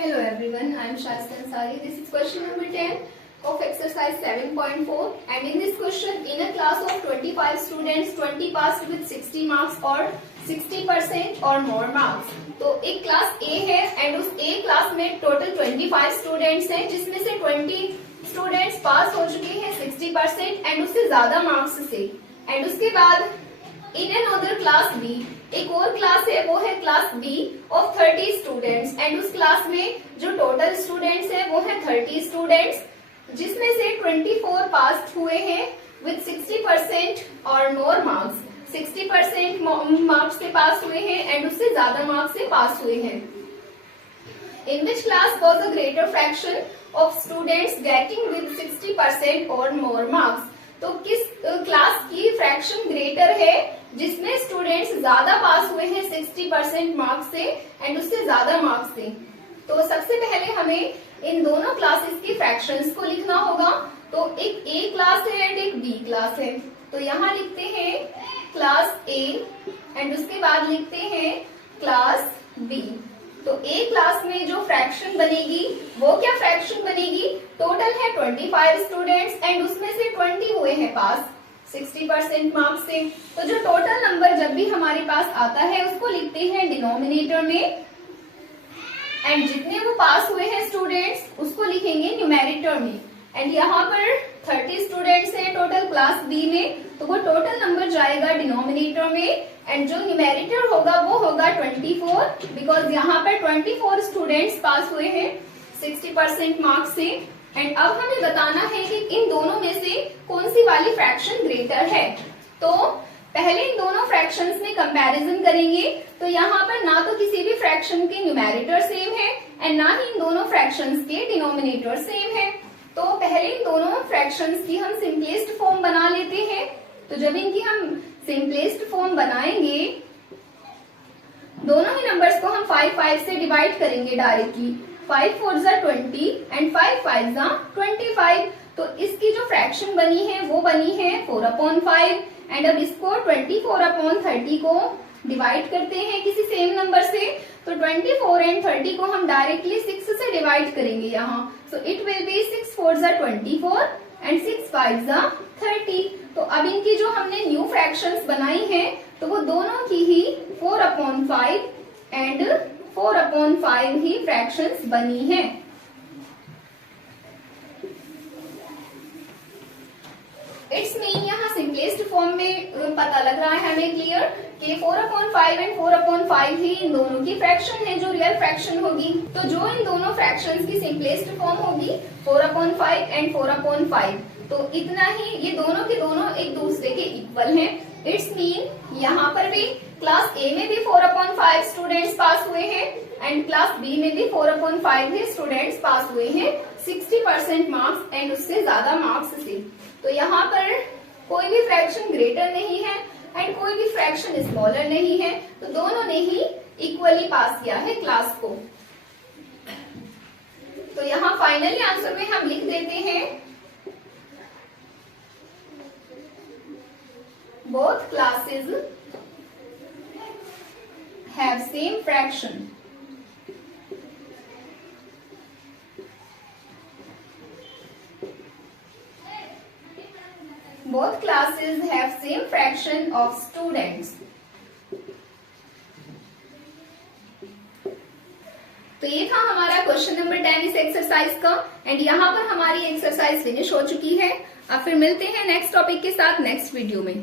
Hello everyone, I am Shasta Ansari. This is question number 10 of exercise 7.4 and in this question, in a class of 25 students, 20 passed with 60 marks or 60% or more marks. तो एक class A है and उस A class में total 25 students हैं जिसमें से 20 students pass हो चुके हैं 60% एंड उससे ज्यादा मार्क्स से। एंड उसके बाद in an other class B, एक और क्लास है वो है class B of 30 students and उस क्लास में जो टोटल स्टूडेंट्स है वो है 30 स्टूडेंट्स जिसमें से 24 पास हुए हैं विद 60% और मोर मार्क्स। 60% मार्क्स से पास हुए हैं एंड उससे ज्यादा मार्क्स से पास हुए हैं। In which class was a greater fraction of students getting with 60% or more marks? तो किस क्लास की फ्रैक्शन ग्रेटर है जिसमें स्टूडेंट्स ज्यादा पास हुए हैं 60% मार्क्स से एंड उससे ज्यादा मार्क्स से। तो सबसे पहले हमें इन दोनों क्लासेस की फ्रैक्शंस को लिखना होगा। तो एक A क्लास है एंड एक B क्लास है। तो यहाँ लिखते हैं क्लास A एंड उसके बाद लिखते हैं क्लास B। तो A क्लास में जो फ्रैक्शन बनेगी वो क्या फ्रैक्शन बनेगी? टोटल है 25 स्टूडेंट्स एंड उसमें से 20 हुए हैं पास 60% मार्क्स से। तो जो टोटल नंबर जब भी हमारे पास आता है उसको लिखते हैं डिनोमिनेटर में एंड जितने वो पास हुए हैं स्टूडेंट्स उसको लिखेंगे न्यूमेरेटर में। एंड यहाँ पर 30 स्टूडेंट्स हैं टोटल क्लास B में, तो वो टोटल नंबर जाएगा डिनोमिनेटर में एंड जो न्यूमेरेटर होगा वो होगा 24 बिकॉज यहाँ पर 24 स्टूडेंट्स पास हुए हैं 60% मार्क्स से। एंड अब हमें बताना है कि इन दोनों में से कौन सी वाली फ्रैक्शन ग्रेटर है। तो पहले इन दोनों फ्रैक्शंस में कंपैरिजन करेंगे। तो यहाँ पर ना तो किसी भी फ्रैक्शन के न्यूमेरेटर सेम है एंड ना ही इन दोनों फ्रैक्शंस के डिनोमिनेटर सेम है। तो पहले इन दोनों फ्रैक्शंस की हम सिंपलेस्ट फॉर्म बना लेते हैं। तो जब इनकी हम सिंपलेस्ट फॉर्म बनाएंगे दोनों ही नंबर्स को हम 5 से डिवाइड करेंगे डायरेक्टली। 5 4 जा 20 एंड 5 5 जा 25। तो इसकी जो फ्रैक्शन बनी है वो बनी है 4/5 एंड अब इसको 24/30 को डिवाइड करते हैं किसी सेम नंबर से। तो 24 एंड 30 को हम डायरेक्टली 6 से डिवाइड करेंगे यहाँ। सो इट विल बी 6 4 जा 24 एंड 6 5 जा 30। तो अब इनकी जो हमने न्यू फ्रैक्शंस बनाई हैं तो वो दोनों की ही 4/5 एंड 4/5 ही फ्रैक्शंस बनी हैं। इट्स मीन यहाँ सिंपलेस्ट फॉर्म में पता लग रहा है हमें क्लियर कि 4/5 एंड 4/5 ही इन दोनों की फ्रैक्शन है जो रियल फ्रैक्शन होगी। तो जो इन दोनों फ्रैक्शंस की सिंपलेस्ट फॉर्म होगी 4/5 एंड 4/5। तो इतना ही, ये दोनों के दोनों एक दूसरे के इक्वल हैं। इट्स मीन यहाँ पर भी क्लास A में भी 4/5 स्टूडेंट्स पास हुए हैं एंड क्लास B में भी 4/5 ही स्टूडेंट्स पास हुए हैं 60% मार्क्स एंड उससे ज्यादा मार्क्स से। तो यहाँ पर कोई भी फ्रैक्शन ग्रेटर नहीं है एंड कोई भी फ्रैक्शन स्मॉलर नहीं है। तो दोनों ने ही इक्वली पास किया है क्लास को। तो यहाँ फाइनली आंसर में हम लिख देते हैं both classes have same fraction. Both classes have same fraction of students. तो ये था हमारा क्वेश्चन नंबर 10 इस एक्सरसाइज का एंड यहाँ पर हमारी एक्सरसाइज फिनिश हो चुकी है। अब फिर मिलते हैं नेक्स्ट टॉपिक के साथ नेक्स्ट वीडियो में।